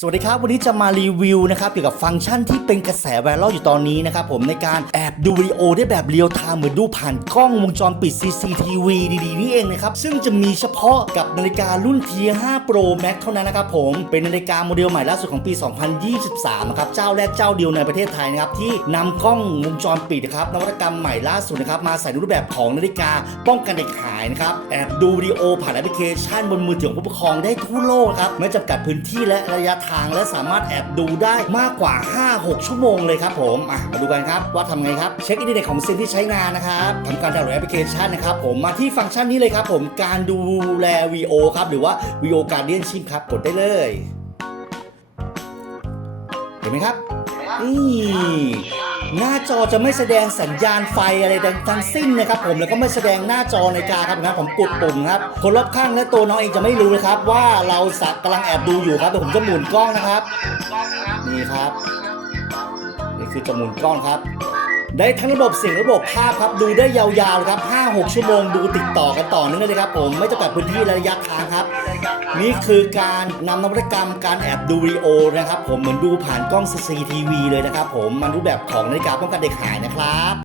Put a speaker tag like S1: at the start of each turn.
S1: สวัสดีครับ วันนี้จะมารีวิวนะครับเกี่ยวกับฟังก์ชันที่เป็นกระแสไวรัลอยู่ตอนนี้นะครับผมในการแอบดูวิดีโอได้แบบเรียลไทม์เหมือนดูผ่านกล้องวงจรปิด CCTV ดีๆ นี่เองนะครับ ซึ่งจะมีเฉพาะกับนาฬิการุ่น Tier 5 Pro Max เท่านั้นนะครับผมเป็นนาฬิกาโมเดลใหม่ล่าสุดของปี 2023 นะครับ เจ้าแรกเจ้าเดียวในประเทศไทยนะครับ ที่นำกล้องวงจรปิดนะครับนวัตกรรมใหม่ล่าสุดนะครับมาใส่รูปแบบของนาฬิกาป้องกันเด็กหายนะครับแอบดูวิดีโอผ่านแอปพลิเคชันบนมือถือของผู้ปกครองได้ทั่วโลกครับไม่จำกัดพื้นที่และระยะทางและสามารถแอบดูได้มากกว่า 5-6 ชั่วโมงเลยครับผมอะมาดูกันครับว่าทำไงครับ เช็คอินเทอร์เน็ตของซิมที่ใช้งานนะครับทำการดาวน์โหลดแอปพลิเคชันนะครับผมมาที่ฟังก์ชันนี้เลยครับผมการดูแล VO ครับหรือว่า VO Guardianship ครับกดได้เลยเห็นไหมครับนี่ หน้าจอจะไม่แสดงสัญญาณไฟอะไรทั้งสิ้นนะครับผมแล้วก็ไม่แสดงหน้าจอในกาครับนะครับผมกดปุ่มครับคนรอบข้างและตัวน้องเองจะไม่รู้เลยครับว่าเราสักกำลังแอบดูอยู่ครับแต่ผมจะหมุนกล้องนะครับนี่ครับนี่คือจะหมุนกล้องครับ ได้ทั้งระบบเสียงระบบภาพครับดูได้ยาวๆครับ 5-6 ชั่วโมงดูติดต่อกันต่อเนื่องเลยครับผมไม่จำกัดพื้นที่และระยะทางครับ นี่คือการนำนวัตกรรมการแอบดูวิดีโอนะครับผมเหมือนดูผ่านกล้อง CCTV เลยนะครับผมมันรูปแบบของนาฬิกาป้องกันเด็กหายนะครับ